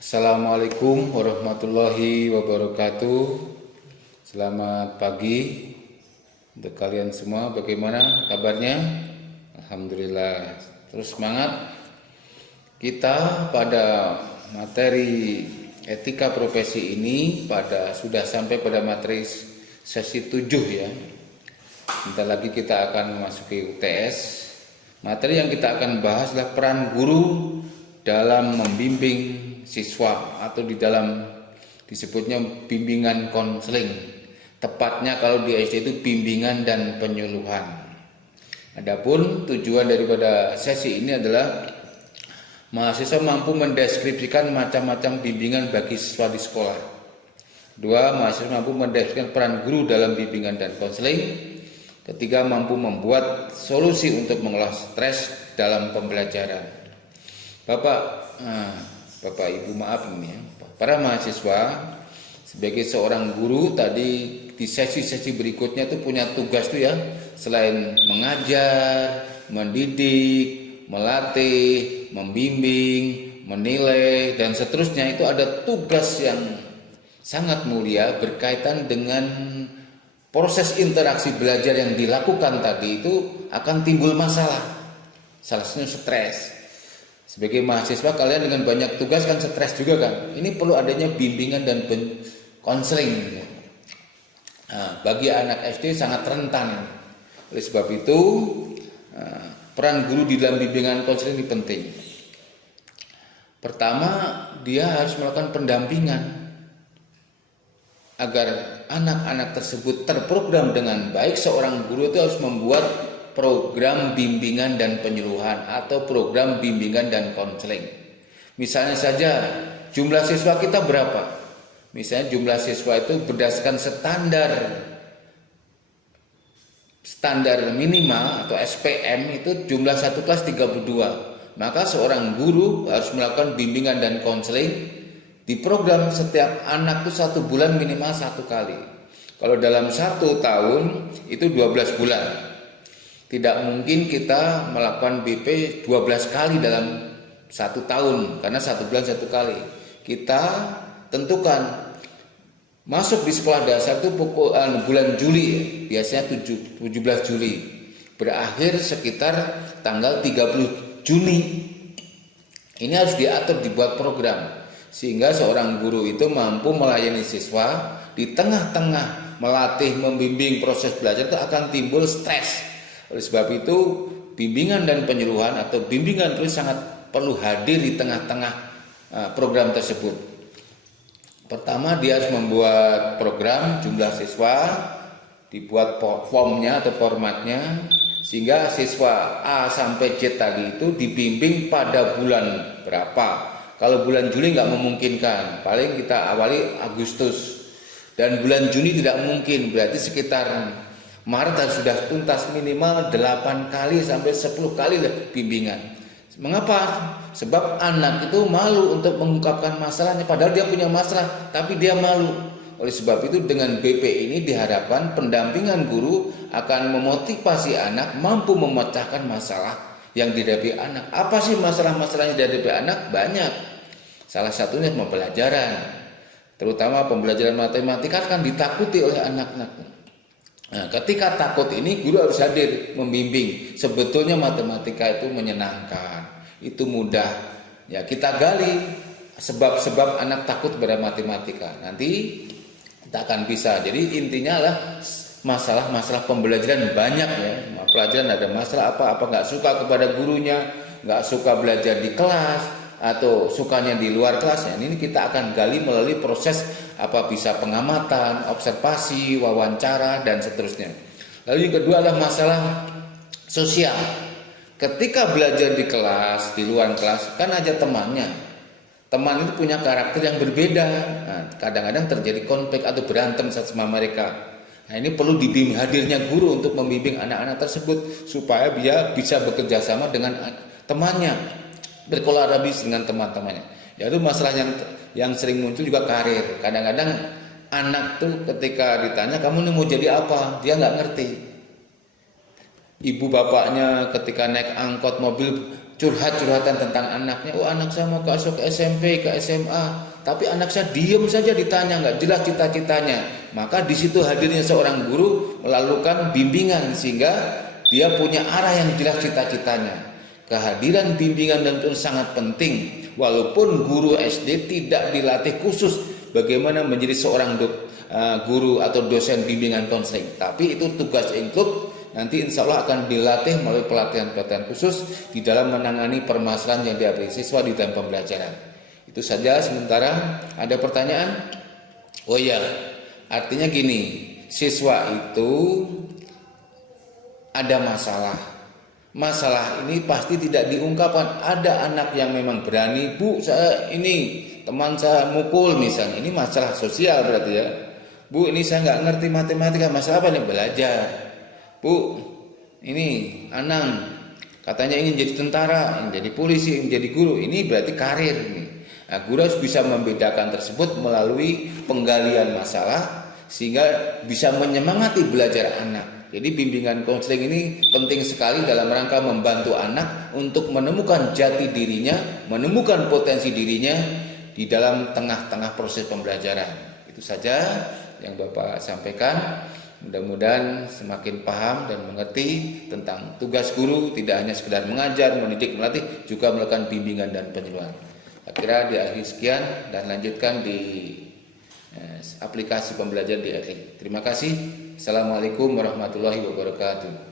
Assalamualaikum warahmatullahi wabarakatuh. Selamat pagi untuk kalian semua. Bagaimana kabarnya? Alhamdulillah. Terus semangat. Kita pada materi etika profesi ini sudah sampai pada materi sesi 7 ya. Bentar lagi kita akan memasuki UTS. Materi yang kita akan bahas adalah peran guru dalam membimbing siswa atau disebutnya bimbingan konseling. Tepatnya kalau di SD itu bimbingan dan penyuluhan. Adapun tujuan daripada sesi ini adalah mahasiswa mampu mendeskripsikan macam-macam bimbingan bagi siswa di sekolah. Dua, mahasiswa mampu mendeskripsikan peran guru dalam bimbingan dan konseling. Ketiga, mampu membuat solusi untuk mengolah stres dalam pembelajaran. Bapak Ibu maaf ini ya, para mahasiswa sebagai seorang guru tadi di sesi-sesi berikutnya itu punya tugas tuh ya, selain mengajar, mendidik, melatih, membimbing, menilai dan seterusnya, itu ada tugas yang sangat mulia berkaitan dengan proses interaksi belajar yang dilakukan tadi. Itu akan timbul masalah, salah satunya stres. Sebagai mahasiswa kalian dengan banyak tugas kan stres juga kan. Ini perlu adanya bimbingan dan konseling. Nah, bagi anak SD sangat rentan. Oleh sebab itu peran guru di dalam bimbingan konseling ini penting. Pertama, dia harus melakukan pendampingan agar anak-anak tersebut terprogram dengan baik. Seorang guru itu harus membuat program bimbingan dan penyuluhan atau program bimbingan dan konseling. Misalnya saja jumlah siswa kita berapa? Misalnya jumlah siswa itu berdasarkan standar minimal atau SPM itu jumlah satu kelas 32. Maka seorang guru harus melakukan bimbingan dan konseling di program setiap anak itu 1 bulan minimal 1 kali. Kalau dalam 1 tahun itu 12 bulan. Tidak mungkin kita melakukan BP 12 kali dalam 1 tahun, karena 1 bulan 1 kali. Kita tentukan masuk di sekolah dasar itu bulan Juli, biasanya 17 Juli, berakhir sekitar tanggal 30 Juni. Ini harus diatur, dibuat program, sehingga seorang guru itu mampu melayani siswa. Di tengah-tengah melatih, membimbing proses belajar itu akan timbul stres. Oleh sebab itu bimbingan dan penyuluhan atau bimbingan itu sangat perlu hadir di tengah-tengah program tersebut. Pertama, dia harus membuat program jumlah siswa, dibuat formnya atau formatnya, sehingga siswa A sampai Z tadi itu dibimbing pada bulan berapa. Kalau bulan Juli nggak memungkinkan, paling kita awali Agustus, dan bulan Juni tidak mungkin, berarti sekitar Maret harus sudah tuntas minimal 8 kali sampai 10 kali bimbingan. Mengapa? Sebab anak itu malu untuk mengungkapkan masalahnya, padahal dia punya masalah tapi dia malu. Oleh sebab itu dengan BP ini diharapkan pendampingan guru akan memotivasi anak mampu memecahkan masalah yang dihadapi anak. Apa sih masalah-masalah yang dihadapi anak? Banyak. Salah satunya pembelajaran. Terutama pembelajaran matematika kan ditakuti oleh anak-anak. Nah, ketika takut ini guru harus hadir membimbing. Sebetulnya matematika itu menyenangkan, itu mudah. Ya, kita gali sebab-sebab anak takut pada matematika. Nanti kita akan bisa. Jadi intinya adalah masalah-masalah pembelajaran banyak ya. Pelajaran ada masalah apa nggak suka kepada gurunya, nggak suka belajar di kelas, atau sukanya di luar kelas. Ini kita akan gali melalui proses bisa pengamatan, observasi, wawancara dan seterusnya. Lalu yang kedua adalah masalah sosial. Ketika belajar di kelas, di luar kelas kan ada temannya. Teman itu punya karakter yang berbeda. Nah, kadang-kadang terjadi konflik atau berantem sama mereka. Nah, ini perlu dibimbing, hadirnya guru untuk membimbing anak-anak tersebut supaya dia bisa bekerja sama dengan temannya, berkolaborasi dengan teman-temannya. Yaitu masalah yang sering muncul juga karir. Kadang-kadang anak tuh ketika ditanya kamu ini mau jadi apa, dia nggak ngerti. Ibu bapaknya ketika naik angkot mobil curhat-curhatan tentang anaknya. Oh, anak saya mau masuk ke SMP, ke SMA, tapi anak saya diem saja ditanya, nggak jelas cita-citanya. Maka di situ hadirnya seorang guru melakukan bimbingan sehingga dia punya arah yang jelas cita-citanya. Kehadiran bimbingan dan itu sangat penting. Walaupun guru SD tidak dilatih khusus bagaimana menjadi seorang guru atau dosen bimbingan konseling, tapi itu tugas include. Nanti insya Allah akan dilatih melalui pelatihan-pelatihan khusus di dalam menangani permasalahan yang dihadapi siswa di dalam pembelajaran. Itu saja sementara. Ada pertanyaan? Oh ya, artinya gini, siswa itu ada masalah. Masalah ini pasti tidak diungkapkan. Ada anak yang memang berani, Bu, saya ini teman saya mukul misalnya. Ini masalah sosial berarti ya. Bu, ini saya nggak ngerti matematika, masalah apa nih? Belajar. Bu, ini Anang katanya ingin jadi tentara, ingin jadi polisi, ingin jadi guru. Ini berarti karir. Nah, guru harus bisa membedakan tersebut melalui penggalian masalah sehingga bisa menyemangati belajar anak. Jadi bimbingan konseling ini penting sekali dalam rangka membantu anak untuk menemukan jati dirinya, menemukan potensi dirinya di dalam tengah-tengah proses pembelajaran. Itu saja yang Bapak sampaikan. Mudah-mudahan semakin paham dan mengerti tentang tugas guru, tidak hanya sekedar mengajar, mendidik, melatih, juga melakukan bimbingan dan penyuluhan. Saya kira di akhir sekian dan lanjutkan di aplikasi pembelajaran di Edlink. Terima kasih. Assalamualaikum warahmatullahi wabarakatuh.